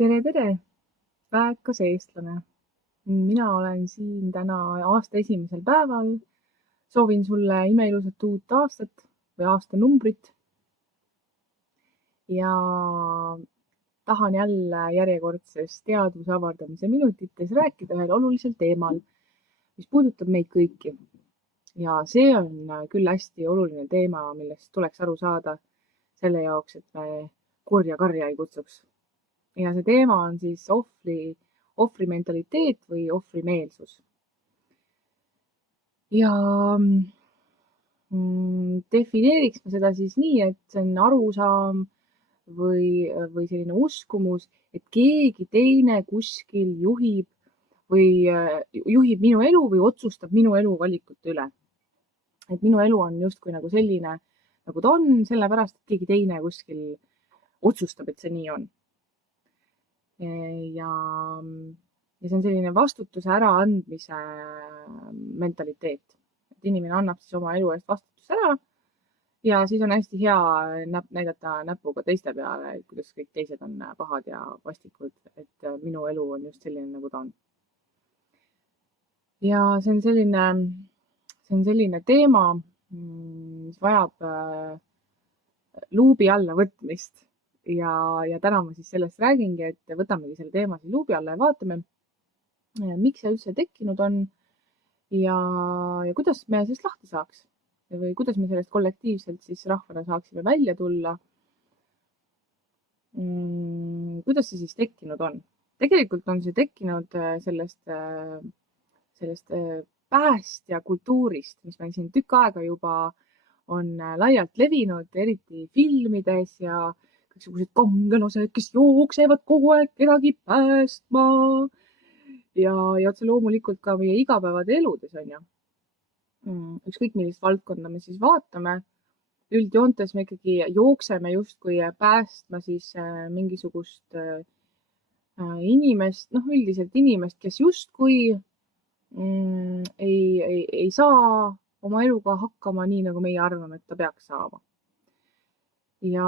Tere! Väekas eestlane. Mina olen siin täna aasta esimesel päeval. Soovin sulle imeilusat uut aastat või aastanumbrit ja tahan jälle järjekordses teadvuse avardamise minutites rääkida ühel olulisel teemal, mis puudutab meid kõiki. Ja see on küll hästi oluline teema, millest tuleks aru saada selle jaoks, et me kurja karja ei kutsuks. Ja see teema on siis ohvri mentaliteet või ohvrimeelsus. Ja defineeriks ma seda siis nii, et see on arusaam või selline uskumus, et keegi teine kuskil juhib minu elu või otsustab minu elu valikute üle. Et minu elu on justkui nagu selline, nagu ta on, sellepärast, et keegi teine kuskil otsustab, et see nii on. Ja see on selline vastutuse äraandmise mentaliteet. Et inimene annab siis oma elu eest vastutuse ära ja siis on hästi hea näidata näpuga teiste peale, et kuidas kõik teised on pahad ja vastikud, et minu elu on just selline, nagu ta on. Ja see on selline teema, mis vajab luubi alla võtmist. Ja täna ma siis sellest räägingi, et võtamegi selle teema siis luubi alla ja vaatame, miks see üldse tekkinud on ja kuidas me sellest lahti saaks või kuidas me sellest kollektiivselt siis rahvana saaksime välja tulla. Kuidas see siis tekkinud on? Tegelikult on see tekkinud sellest päästja kultuurist, mis meil siin tükk aega juba on laialt levinud, eriti filmides ja kõiksugused kangelased, kes jooksevad kogu aeg kedagi päästma ja otse loomulikult ka meie igapäevade eludes on ju. Ükskõik millist valdkonda me siis vaatame, üldjoontes me ikkagi jookseme justkui päästma siis mingisugust inimest, üldiselt inimest, kes justkui ei saa oma eluga hakkama nii, nagu meie arvame, et ta peaks saama. Ja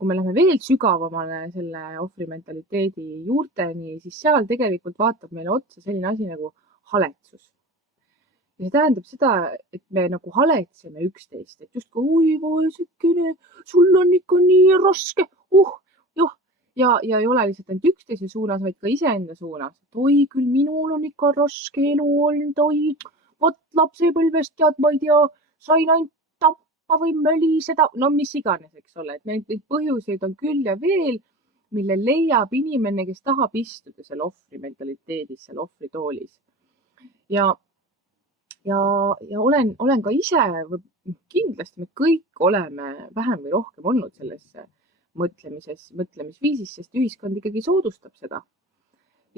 kui me läheme veel sügavamale selle ohvrimentaliteedi juurteni, siis seal tegelikult vaatab meile otsa selline asi nagu haletsus. Ja see tähendab seda, et me nagu haletseme üksteist, et justkui oi, vaesekene, sul on ikka nii raske, ja ei ole lihtsalt ainult üksteise suunas, vaid ka iseenda suunas. Et oi, küll minul on ikka raske elu olnud, oi, vot lapsepõlvest tead, ma ei tea, sain ainult tappa või möliseda, no mis iganes, eks ole. Et neid põhjuseid on küll ja veel, mille leiab inimene, kes tahab istuda seal ohvrimentaliteedis, seal ohvritoolis. Ja olen ka ise, kindlasti me kõik oleme vähem või rohkem olnud selles mõtlemisviisis, sest ühiskond ikkagi soodustab seda.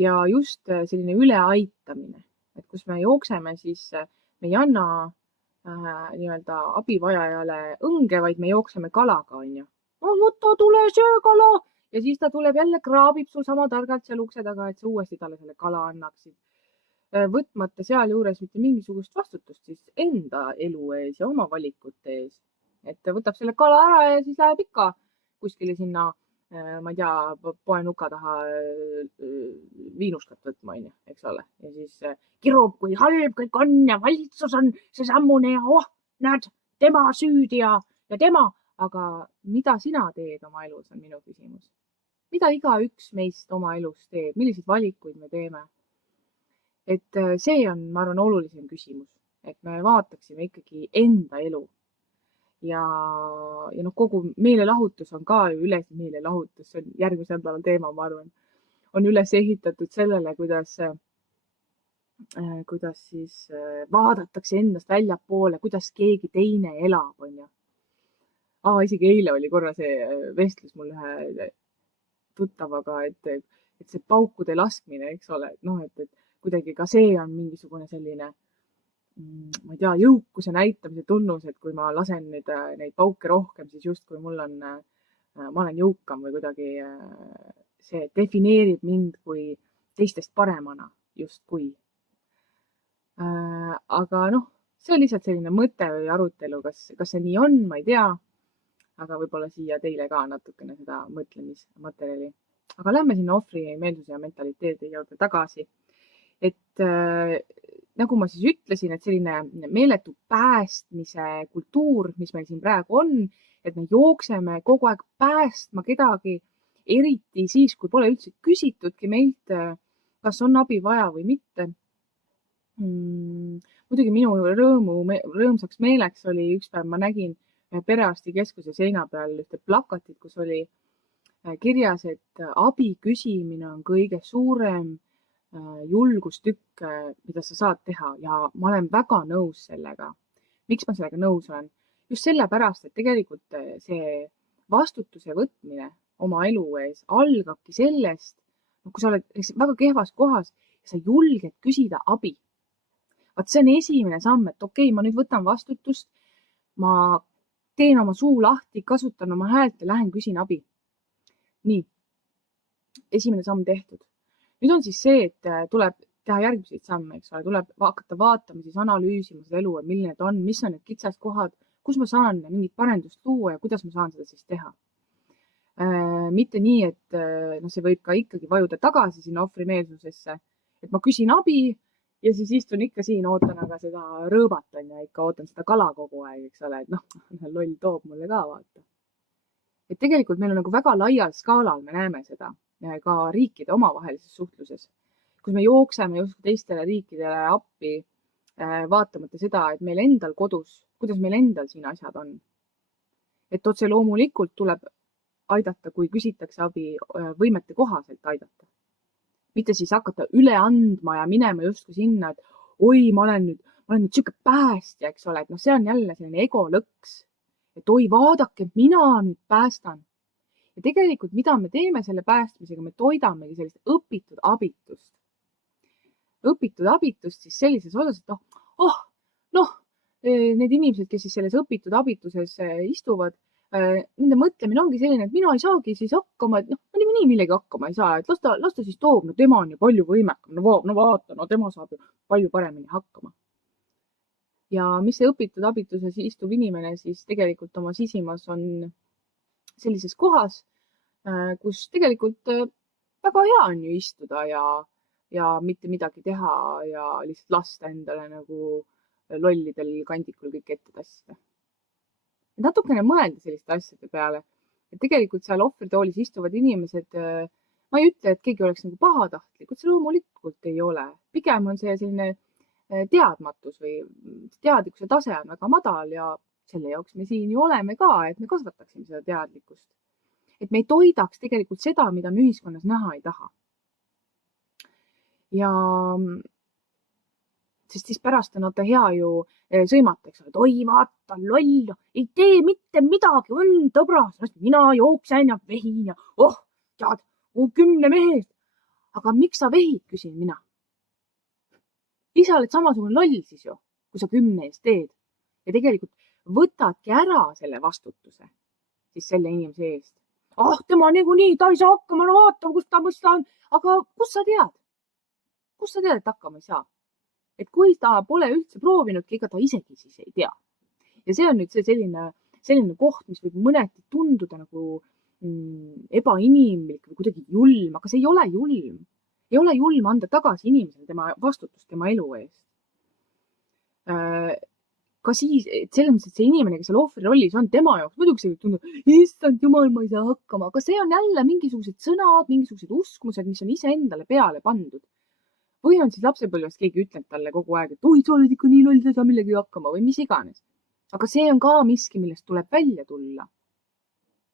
Ja just selline üleaitamine, et kus me jookseme, siis me ei anna nii-öelda abivajajale õnge, vaid me jookseme kalaga, on ju. No võta, tule see kala! Ja siis ta tuleb jälle kraabib sul sama targalt seal ukse taga, et sa uuesti talle selle kala annaksid. Võtmata sealjuures mitte mingisugust vastutust siis enda elu ees ja oma valikute ees. Et võtab selle kala ära ja siis läheb ikka kuskile sinna, ma ei tea, poenuka taha viinuskat võtma, eks ole. Ja siis kirub, kui halb kõik on ja valitsus on see sammune ja näed, tema süüdi ja tema. Aga mida sina teed oma elus, on minu küsimus. Mida igaüks meist oma elus teeb, milliseid valikuid me teeme? Et see on, ma arvan, olulisem küsimus, et me vaataksime ikkagi enda elu. Ja kogu meelelahutus on ka ju meelelahutus, see on järgmise nädala teema, ma arvan, on üles ehitatud sellele, kuidas siis vaadatakse endast väljapoole, kuidas keegi teine elab, on ju. Isegi eile oli korra see vestlus mul ühe tuttavaga, et see paukude laskmine, eks ole, et kuidagi ka see on mingisugune selline, ma ei tea, jõukuse näitamise tunnus, et kui ma lasen nüüd neid pauke rohkem, siis justkui ma olen jõukam või kuidagi see defineerib mind kui teistest paremana justkui. Aga see on lihtsalt selline mõte või arutelu, kas see nii on, ma ei tea, aga võib-olla siia teile ka natukene seda mõtlemismaterjali. Aga lähme sinna ohvrimeelsuse ja mentaliteedi juurde tagasi. Et nagu ma siis ütlesin, et selline meeletu päästmise kultuur, mis meil siin praegu on, et me jookseme kogu aeg päästma kedagi, eriti siis, kui pole üldse küsitudki meilt, kas on abi vaja või mitte. Muidugi minu rõõmsaks meeleks oli üks päev, ma nägin perearstikeskuse seina peal ühte plakatit, kus oli kirjas, et abi küsimine on kõige suurem julgustükk, mida sa saad teha ja ma olen väga nõus sellega. Miks ma sellega nõus olen? Just sellepärast, et tegelikult see vastutuse võtmine oma elu ees algabki sellest, kui sa oled väga kehvas kohas ja sa julged küsida abi. Vaat see on esimene samm, et okei, ma nüüd võtan vastutust, ma teen oma suu lahti, kasutan oma häält ja lähen küsin abi. Nii, esimene samm tehtud. Nüüd on siis see, et tuleb teha järgmiseid samme, eks ole, tuleb hakata vaatama, siis analüüsima seda elu, milline ta on, mis on need kitsaskohad, kus ma saan mingit parendust luua ja kuidas ma saan seda siis teha. Mitte nii, et see võib ka ikkagi vajuda tagasi sinna ohvrimeelsusesse, et ma küsin abi ja siis istun ikka siin, ootan aga seda rõõbat on ja ikka ootan seda kala kogu aeg, eks ole, et loll toob mulle ka vaata. Et tegelikult meil on nagu väga laial skaalal, me näeme seda ka riikide omavahelises suhtluses, kus me jookseme just teistele riikidele appi, vaatamata seda, et meil endal kodus, kuidas meil endal siin asjad on. Et otse loomulikult tuleb aidata, kui küsitakse abi võimete kohaselt aidata. Mitte siis hakata üle andma ja minema justkui sinna, et oi, ma olen nüüd siuke päästja, eks ole, et see on jälle selline egolõks. Et oi, vaadake, mina nüüd päästan. Ja tegelikult, mida me teeme selle päästmisega, me toidamegi sellist õpitud abitust. Õpitud abitust siis sellises osas, et need inimesed, kes siis selles õpitud abituses istuvad, nende mõtlemine ongi selline, et mina ei saagi siis hakkama, et ma nii millegi hakkama ei saa, et las ta siis toob, tema on ju palju võimekam, vaata, tema saab ju palju paremini hakkama. Ja mis see õpitud abituses istuv inimene siis tegelikult oma sisimas on sellises kohas, kus tegelikult väga hea on ju istuda ja mitte midagi teha ja lihtsalt lasta endale nagu lollidel kandikul kõik ette tassida. Natukene mõelda selliste asjade peale, et tegelikult seal ohvritoolis istuvad inimesed, ma ei ütle, et keegi oleks nagu pahatahtlikud, see loomulikult ei ole. Pigem on see selline teadmatus või teadlikkuse tase on väga madal ja selle jaoks me siin ju oleme ka, et me kasvataksime seda teadlikkust. Et me ei toidaks tegelikult seda, mida me ühiskonnas näha ei taha. Ja sest siis pärast on hea ju sõimata, eks ole, et oi, vaata, loll, ei tee mitte midagi, on tõbras, mina jooksen ja vehin ja tead, 10 mehest. Aga miks sa vehid, küsin mina. Ise oled samasugune loll siis ju, kui sa 10 eest teed. Ja tegelikult võtadki ära selle vastutuse siis selle inimese eest. Tema niikuinii, ta ei saa hakkama, no vaata, kus ta on. Aga kus sa tead? Kus sa tead, et hakkama ei saa? Et kui ta pole üldse proovinudki, ega ta isegi siis ei tea. Ja see on nüüd see selline koht, mis võib mõneti tunduda nagu ebainimlik või kuidagi julm, aga see ei ole julm. Ei ole julm anda tagasi inimesele tema vastutust tema elu eest. Ka siis, selles mõttes, et see inimene, kes seal ohvri rollis on, tema jaoks muidugi see võib tundub, issand jumal, ma ei saa hakkama, aga see on jälle mingisugused sõnad, mingisugused uskumused, mis on iseendale peale pandud. Või on siis lapsepõlvest keegi ütleb talle kogu aeg, et oi, sa oled ikka nii loll, sa ei saa millegi hakkama või mis iganes. Aga see on ka miski, millest tuleb välja tulla.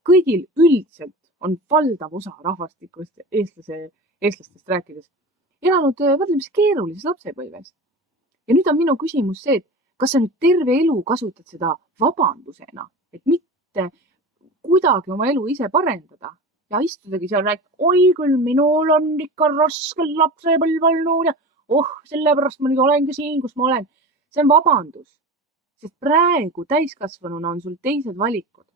Kõigil üldiselt on valdav osa rahvastikust, eestlastest rääkides, elanud võrdlemisi keerulises lapsepõlves. Ja nüüd on minu küsimus see, et kas sa nüüd terve elu kasutad seda vabandusena, et mitte kuidagi oma elu ise parendada? Ja istudagi seal rääkida, oi küll, minul on ikka raske lapsepõlv olnud ja sellepärast ma nüüd olengi siin, kus ma olen. See on vabandus, sest praegu täiskasvanuna on sul teised valikud.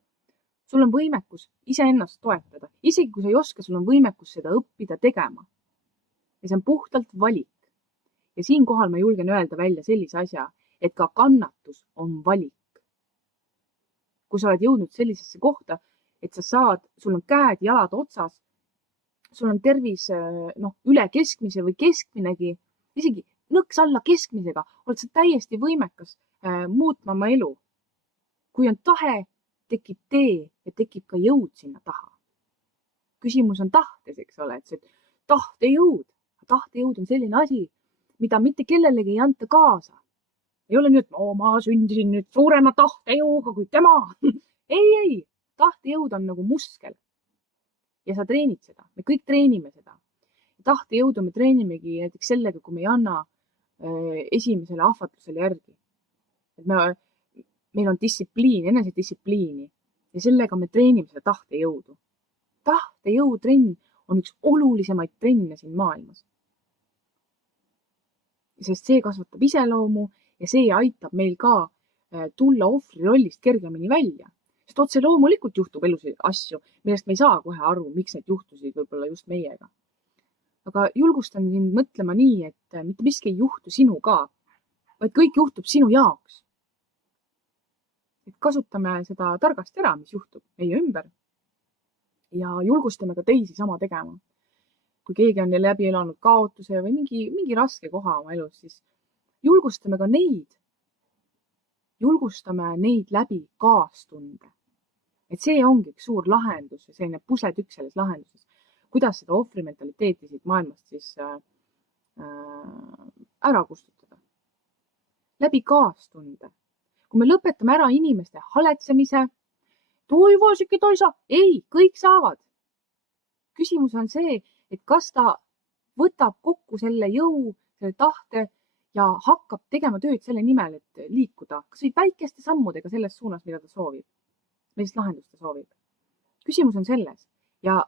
Sul on võimekus iseennast toetada. Isegi kui sa ei oska, sul on võimekus seda õppida tegema. Ja see on puhtalt valik. Ja siinkohal ma julgen öelda välja sellise asja, et ka kannatus on valik. Kui sa oled jõudnud sellisesse kohta, et sa saad, sul on käed, jalad otsas, sul on tervis üle keskmise või keskminegi, isegi nõks alla keskmisega, oled sa täiesti võimekas muutma oma elu. Kui on tahe, tekib tee ja tekib ka jõud sinna taha. Küsimus on tahtes, eks ole, et see tahtejõud. Tahtejõud on selline asi, mida mitte kellelegi ei anta kaasa. Ei ole nii, et ma sündisin nüüd suurema tahtejõuga kui tema. ei, tahtejõud on nagu muskel. Ja sa treenid seda. Me kõik treenime seda. Tahtejõudu me treenimegi näiteks sellega, kui me ei anna esimesele ahvatlusele järgi. Et meil on distsipliin, enesedistsipliini ja sellega me treenime seda tahtejõudu. Tahtejõutrenn on üks olulisemaid trenne siin maailmas. Sest see kasvatab iseloomu ja see aitab meil ka tulla ohvri rollist kergemini välja. Sest otse loomulikult juhtub elus asju, millest me ei saa kohe aru, miks need juhtusid võib-olla just meiega. Aga julgustan sind mõtlema nii, et mitte miski ei juhtu sinuga, vaid kõik juhtub sinu jaoks. Et kasutame seda targasti ära, mis juhtub meie ümber ja julgustame ka teisi sama tegema. Kui keegi on läbi elanud kaotuse või mingi raske koha oma elus, siis julgustame ka neid. Julgustame neid läbi kaastunde. Et see ongi üks suur lahendus ja selline pusletükk selles lahenduses. Kuidas seda ohvrimentaliteeti siit maailmast siis ära kustutada. Läbi kaastunde. Kui me lõpetame ära inimeste haletsemise, toivoisikin toisa, ei, kõik saavad. Küsimus on see, et kas ta võtab kokku selle jõu, selle tahte ja hakkab tegema tööd selle nimel, et liikuda. Kas või väikeste sammudega selles suunas, mida ta soovib. Millist lahendust ta soovib. Küsimus on selles ja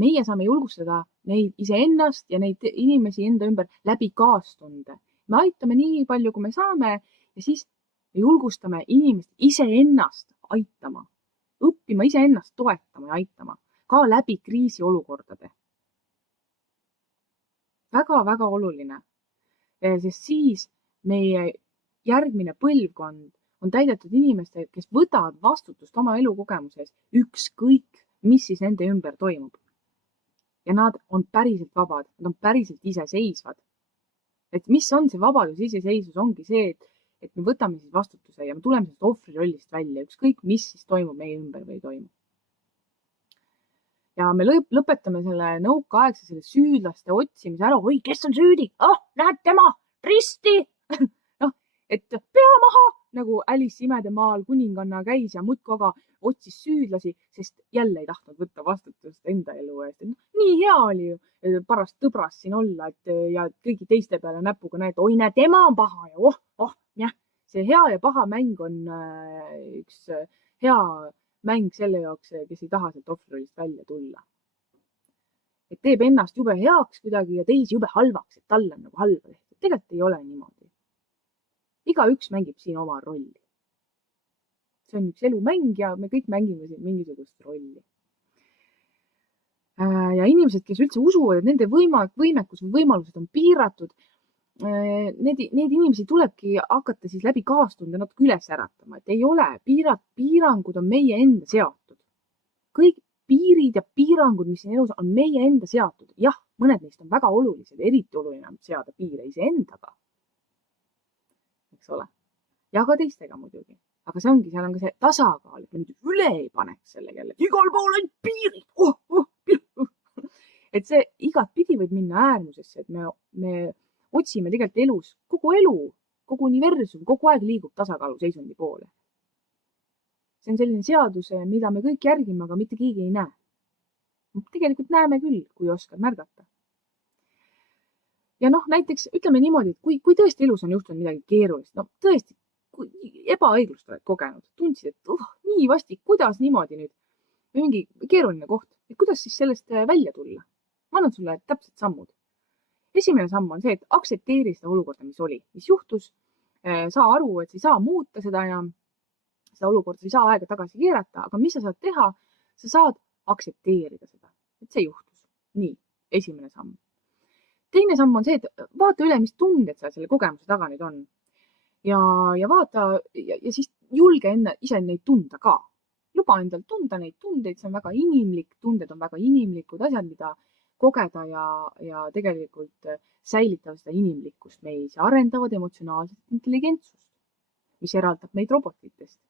meie saame julgustada neid iseennast ja neid inimesi enda ümber läbi kaastunde. Me aitame nii palju, kui me saame ja siis me julgustame inimest iseennast aitama. Õppima iseennast toetama ja aitama. Ka läbi kriisiolukordade. Väga-väga oluline. Sest siis meie järgmine põlvkond on täidetud inimeste, kes võtavad vastutust oma elukogemuses ükskõik, mis siis nende ümber toimub. Ja nad on päriselt vabad, nad on päriselt iseseisvad. Et mis on see vabadus, iseseisvus ongi see, et me võtame siis vastutuse ja me tuleme sellest ohvri rollist välja, ükskõik, mis siis toimub meie ümber või ei toimu. Ja me lõpetame selle nõukaaegse selle süüdlaste otsimise ära. Oi, kes on süüdi? Näed tema, risti! Et pea maha, nagu Alice Imedemaal kuninganna käis ja muudkui aga otsis süüdlasi, sest jälle ei tahtnud võtta vastutust enda elu eest. Nii hea oli ju parast tõbras siin olla, ja kõigi teiste peale näpuga näed, oi, näe, tema on paha ja jah. See hea ja paha mäng on üks hea mäng selle jaoks, kes ei taha sealt ohvrirollist välja tulla. Et teeb ennast jube heaks kuidagi ja teisi jube halvaks, et tal on nagu halba tehtud. Tegelikult ei ole niimoodi. Igaüks mängib siin oma rolli. See on üks elumäng ja me kõik mängime siin mingisugust rolli. Ja inimesed, kes üldse usuvad, et nende võimekus või võimalused on piiratud, need inimesi tulebki hakata siis läbi kaastunde natuke üles äratama, et ei ole piirangud on meie enda seatud. Kõik piirid ja piirangud, mis siin elus on meie enda seatud. Jah, mõned neist on väga olulised, eriti oluline on seada piire iseendaga. Eks ole. Ja ka teistega muidugi. Aga see ongi, seal on ka see tasakaal, et me nüüd üle ei paneks selle jälle, et igal pool on piirid. Et see igat pidi võib minna äärmusesse, et me otsime tegelikult elus, kogu universum, kogu aeg liigub tasakaalu seisundi poole. See on selline seadus, mida me kõik järgime, aga mitte keegi ei näe. Tegelikult näeme küll, kui oskad märgata. Ja näiteks ütleme niimoodi, et kui tõesti elus on juhtunud midagi keerulist, tõesti, kui ebaõiglust oled kogenud, tundsid, et nii vastik, kuidas niimoodi nüüd, mingi keeruline koht, et kuidas siis sellest välja tulla? Ma annan sulle täpselt sammud. Esimene samm on see, et aksepteeri seda olukorda, mis juhtus, saa aru, et sa ei saa muuta seda enam, seda olukorda sa ei saa aega tagasi keerata, aga mis sa saad teha, sa saad aksepteerida seda, et see juhtus. Nii, esimene samm. Teine samm on see, et vaata üle, mis tunded sa selle kogemuse taga nüüd on. Ja vaata, ja siis julge ise neid tunda ka. Luba endal tunda neid tundeid, see on väga inimlik, tunded on väga inimlikud asjad, mida kogeda ja tegelikult säilitavad seda inimlikkust meis ja arendavad emotsionaalset intelligentsust, mis eraldab meid robotitest.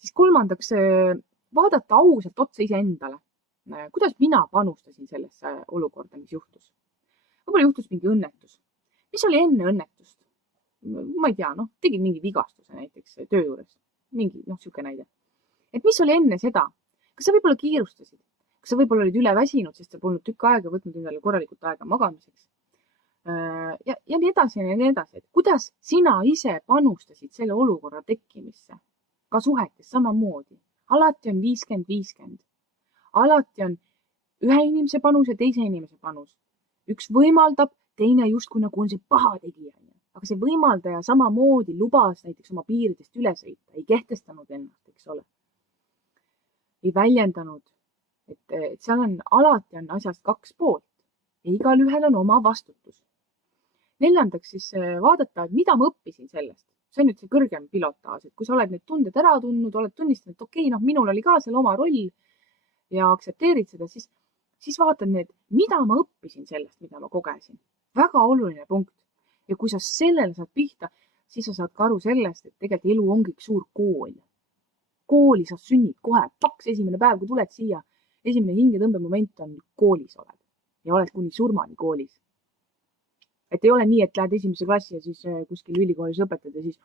Siis kolmandaks, vaadata ausalt otsa iseendale. Kuidas mina panustasin sellesse olukorda, mis juhtus? Võib-olla juhtus mingi õnnetus. Mis oli enne õnnetust? Ma ei tea, tegin mingi vigastuse näiteks töö juures. Mingi, siuke näide. Et mis oli enne seda? Kas sa võib-olla kiirustasid? Kas sa võib-olla olid üleväsinud, sest sa polnud tükk aega võtnud endale korralikult aega magamiseks? Ja nii edasi ja nii edasi. Et kuidas sina ise panustasid selle olukorra tekkimisse? Ka suhetes samamoodi. Alati on 50-50. Alati on ühe inimese panus ja teise inimese panus. Üks võimaldab, teine justkui nagu on see paha tegija. Aga see võimaldaja samamoodi lubas näiteks oma piiridest üle sõita, ei kehtestanud ennast, eks ole. Ei väljendanud, et seal alati on asjast kaks poolt ja igal ühel on oma vastutus. Neljandaks siis vaadata, et mida ma õppisin sellest. See on nüüd see kõrgem pilotaaž, et kui sa oled need tunded ära tundnud, oled tunnistanud, et okei, minul oli ka seal oma roll ja aktsepteerid seda, siis vaatad mida ma õppisin sellest, mida ma kogesin. Väga oluline punkt. Ja kui sa sellele saad pihta, siis sa saad ka aru sellest, et tegelikult elu ongi üks suur kool. Kooli sa sünnid kohe, paks esimene päev, kui tuled siia, esimene hingetõmbemoment on koolis oled ja oled kuni surmani koolis. Et ei ole nii, et lähed esimese klassi ja siis kuskil ülikoolis õpetad ja siis,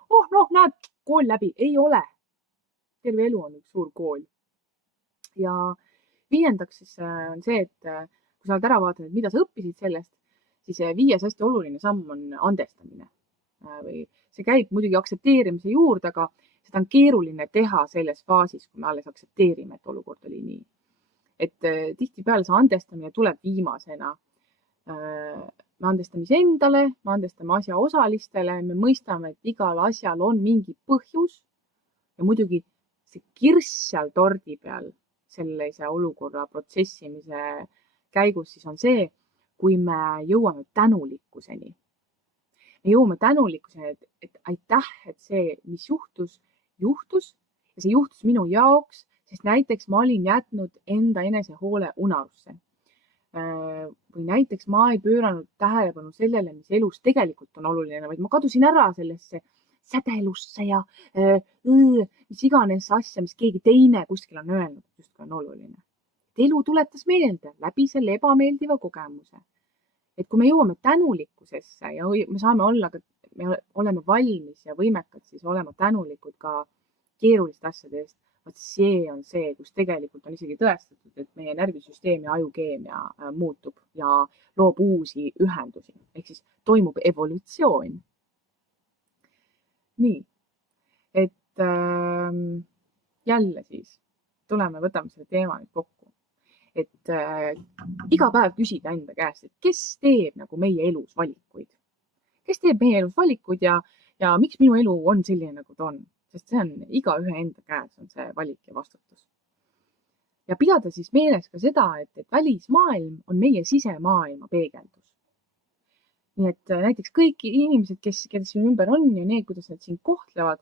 näed, kool läbi. Ei ole. Terve elu on üks suur kool. Ja viiendaks siis on see, et kui sa oled ära vaadanud, mida sa õppisid sellest, siis 5 hästi oluline samm on andestamine. See käib muidugi aktsepteerimise juurde, aga seda on keeruline teha selles faasis, kui me alles aktsepteerime, et olukord oli nii. Et tihtipeale see andestamine tuleb viimasena. Me andestame endale, me andestame asja osalistele, me mõistame, et igal asjal on mingi põhjus ja muidugi see kirss seal tordi peal sellise olukorra protsessimise käigus siis on see, kui me jõuame tänulikkuseni. Me jõuame tänulikkuseni, et aitäh, et see, mis juhtus ja see juhtus minu jaoks, sest näiteks ma olin jätnud enda enesehoole unarusse. Või näiteks ma ei pööranud tähelepanu sellele, mis elus tegelikult on oluline, vaid ma kadusin ära sellesse sädelusse ja mis iganes asja, mis keegi teine kuskil on öelnud, justkui on oluline. Elu tuletas meelde läbi selle ebameeldiva kogemuse. Et kui me jõuame tänulikkusesse ja me saame olla, me oleme valmis ja võimekad siis olema tänulikud ka keeruliste asjade eest, see on see, kus tegelikult on isegi tõestatud, et meie närvisüsteem ja ajukeemia muutub ja loob uusi ühendusi. Ehk siis toimub evolutsioon. Nii, et jälle siis tuleme, võtame selle teema nüüd kokku. Et iga päev küsida enda käest, et kes teeb nagu meie elus valikuid? Kes teeb meie elus valikuid ja miks minu elu on selline, nagu ta on? Sest see on igaühe enda käes on see valik ja vastutus. Ja pidada siis meeles ka seda, et välismaailm on meie sisemaailma peegeldus. Nii et näiteks kõik inimesed, keda siin ümber on ja need, kuidas nad siin kohtlevad,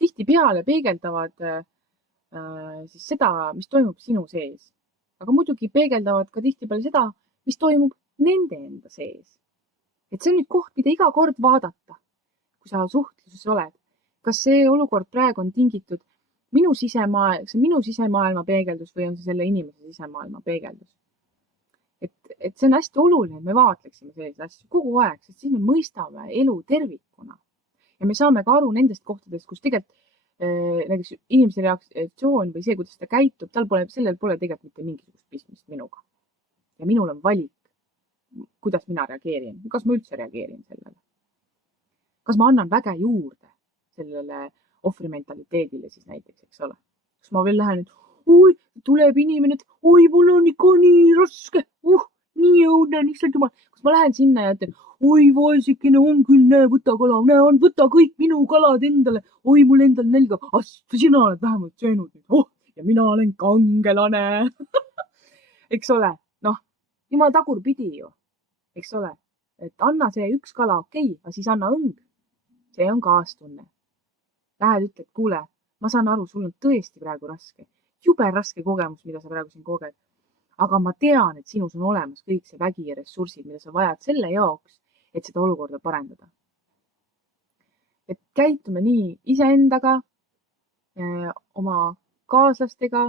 tihtipeale peegeldavad siis seda, mis toimub sinu sees. Aga muidugi peegeldavad ka tihtipeale seda, mis toimub nende enda sees. Et see on nüüd koht, mida iga kord vaadata, kui sa suhtluses oled. Kas see olukord praegu on tingitud minu sisemaailma peegeldus või on see selle inimese sisemaailma peegeldus? Et see on hästi oluline, et me vaatleksime selliseid asju kogu aeg, sest siis me mõistame elu tervikuna. Ja me saame ka aru nendest kohtadest, kus tegelikult näiteks inimese reaktsioon või see, kuidas ta käitub, sellel pole tegelikult mitte mingisugust pistmist minuga. Ja minul on valik, kuidas mina reageerin. Kas ma üldse reageerin sellele? Kas ma annan väge juurde sellele ohvrimentaliteedile siis näiteks, eks ole. Kas ma veel lähen, et tuleb inimene, et mul on ikka nii raske, nii õudne, lihtsalt jumal. Kas ma lähen sinna ja ütlen, vaesikene on küll, näe, võta kala, võta kõik minu kalad endale, mul endal nälga, sina oled vähemalt söönud, ja mina olen kangelane. Eks ole, jumal tagurpidi ju, eks ole, et anna see üks kala, okei, aga siis anna õng. See on kaastunne. Lähed, ütled, kuule, ma saan aru, sul on tõesti praegu raske. Jube raske kogemus, mida sa praegu siin koged. aga ma tean, et sinus on olemas kõik see vägi ja ressursid, mida sa vajad selle jaoks, et seda olukorda parendada. Et käitume nii iseendaga, oma kaaslastega,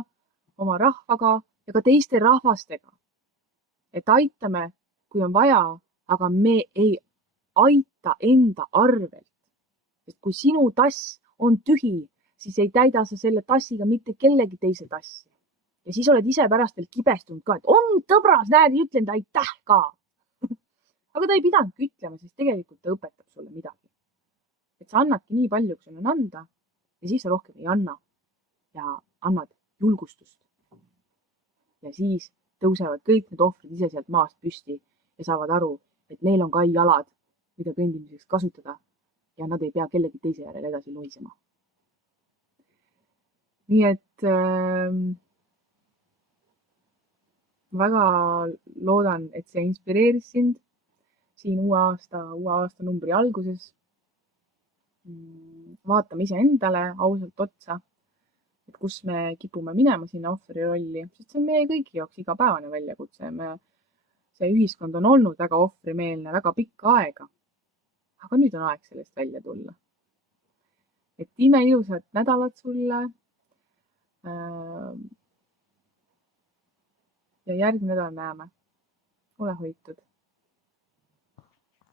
oma rahvaga ja ka teiste rahvastega. Et aitame, kui on vaja, aga me ei aita enda arvelt. Sest kui sinu tass on tühi, siis ei täida sa selle tassiga mitte kellegi teise tassi. Ja siis oled ise pärast veel kibestunud ka, et on tõbras, näed, ei ütlenud aitäh ka. Aga ta ei pidanudki ütlema, sest tegelikult ta õpetab sulle midagi. Et sa annadki nii palju, kui sul on anda ja siis sa rohkem ei anna ja annad julgustust. Ja siis tõusevad kõik need ohvrid ise sealt maast püsti ja saavad aru, et neil on ka jalad, mida kõndimiseks kasutada ja nad ei pea kellegi teise järel edasi lohisema. Nii et väga loodan, et see inspireeris sind siin uue aastanumbri alguses. Vaatame iseendale ausalt otsa, et kus me kipume minema sinna ohvri rolli, sest see on meie kõigi jaoks igapäevane väljakutse. See ühiskond on olnud väga ohvrimeelne väga pikka aega, aga nüüd on aeg sellest välja tulla. Et imeilusat nädalat sulle ja järgmine nädal näeme. Ole hoitud!